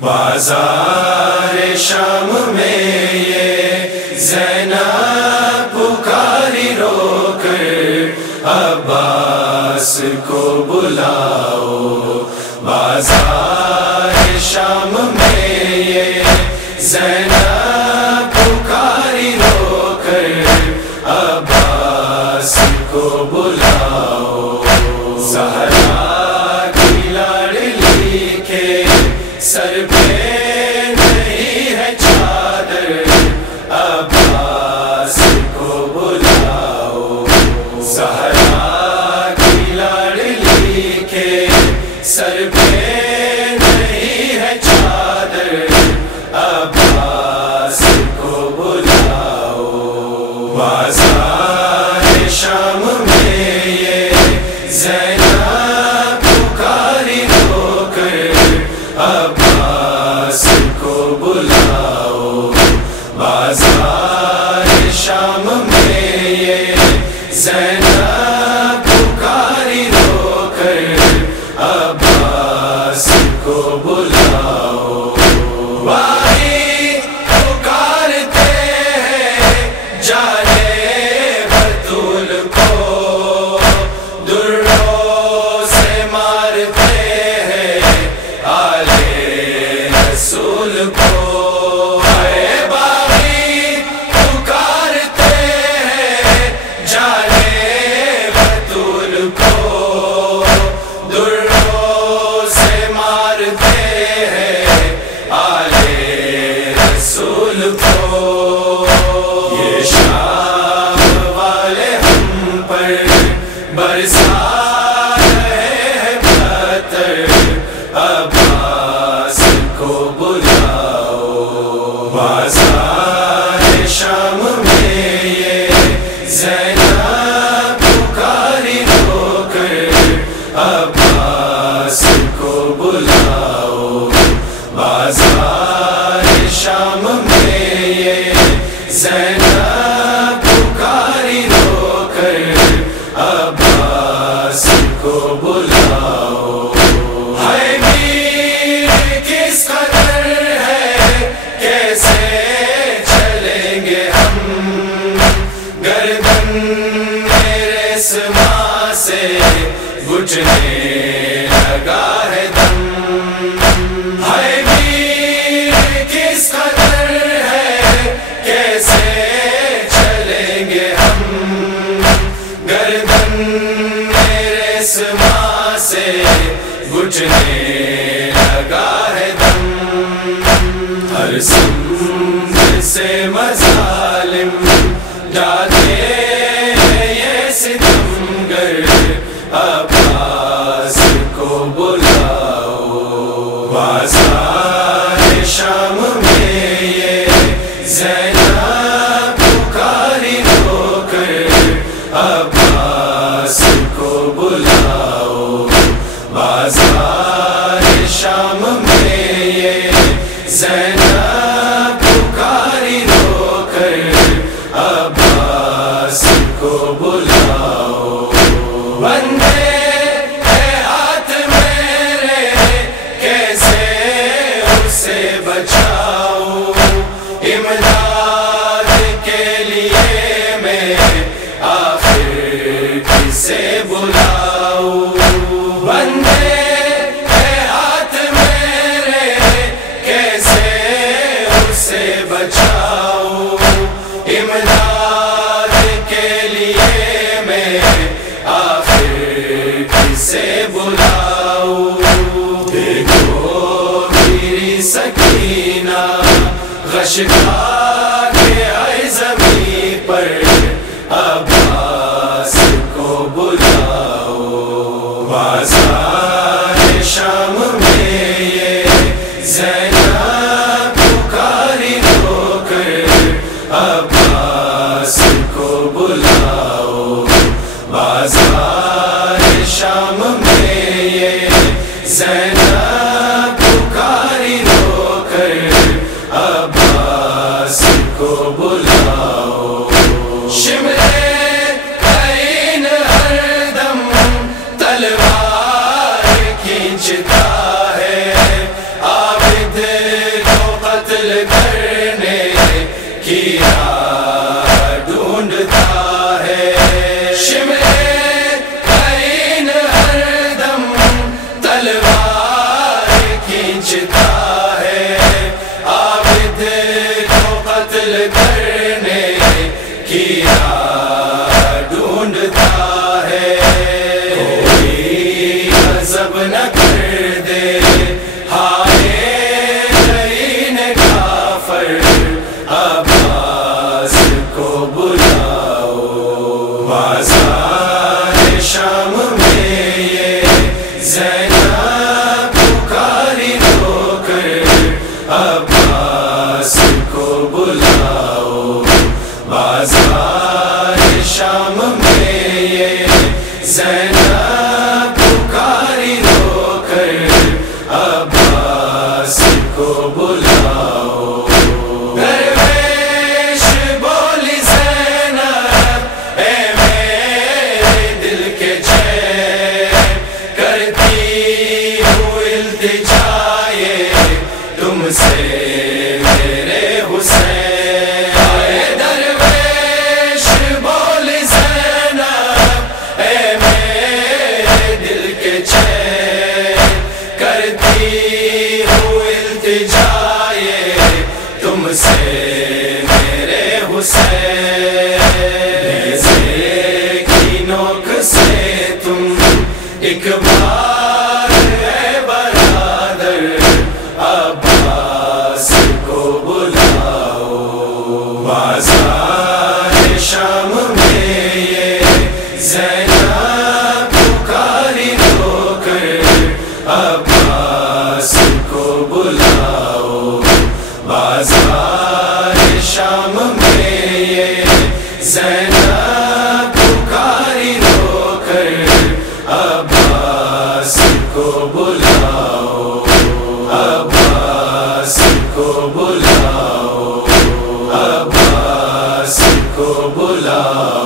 بازار شام میں یہ زینب پکاری رو کر عباس کو بلاؤ، بازار شام میں یہ زینب پکاری رو کر عباس کو بلاؤ، زہرا کی لاڈلی کے سر پہ نہیں ہے چادر، عباس کو بلاؤ، زہرا کی لاڈلی کے سر پہ نہیں ہے چادر، عباس کو بلاؤ، بازار شام میں یہ زینب پکاری رو کر عباس کو بلاؤ، بازار شام میں یہ زینب پکاری رو کر عباس کو بلاؤ، بھائی پکارتے ہیں جانے بطول کو، دروں سے مارتے ہیں آلے رسول کو، اے باغی پکارتے ہیں جانے بطول کو، دروں سے مارتے ہیں آلے رسول کو، یہ شام والے ہم پر برسا رہے ہیں پتھر، عباس کو بلاؤ، بازار شام میں یہ زینب پکاری رو کر عباس کو بلاؤ، بازار شام میں یہ زینب پکاری رو کر عباس کو بلاؤ، ہے میر کس قدر ہے کیسے چلیں گے ہم، گردن میرے سما سے گھٹنے لگا ہے دم، ہے میر کس قدر ہے کیسے چلیں گے ہم، گردن میرے سما سے گھٹنے لگا ہے دم، ہر سمت سے مظالم ڈالتے ہیں یہ ستمگر، عباس کو بلاؤ، بازار شام میں یہ زینب پکاری رو کر عباس کو بلاؤ، بازار شام میں یہ زینب پکاری رو کر عباس کو بلاؤ، بندے ہے ہاتھ میرے کیسے اسے بچاؤ، امداد کے لیے میں آخر کسے بلاؤ، بندے ہے ہاتھ میرے کیسے اسے بچاؤ، امداد کے لیے میں آخر کسے بلاؤ، دیکھو میری سکینہ غش کھا کے آئے زمین پر، عباس کو بلاؤ، بازار شام میں یہ زینب پکاری رو کر عباس کو بلاؤ، بازار شام میں یہ زینب پکاری رو کر عباس عباس کو بلاؤ. درویش بولی زینب اے میرے دل کے چین، کرتی ہوں التجائے تم سے میرے حسین. درویش بولی زینب اے میرے دل کے چین، کرتی ہوں التجائے تم سے میرے حسین. نیزے کی نوک سے تم ایک بار اے برادر عباس کو بلاؤ. بازار شام میں یہ زینب پکاری رو کر عباس کو بلاؤ. بازار شام میں یہ زینب پکاری رو کر عباس کو بلاؤ. عباس کو بلاؤ. عباس کو بلاؤ.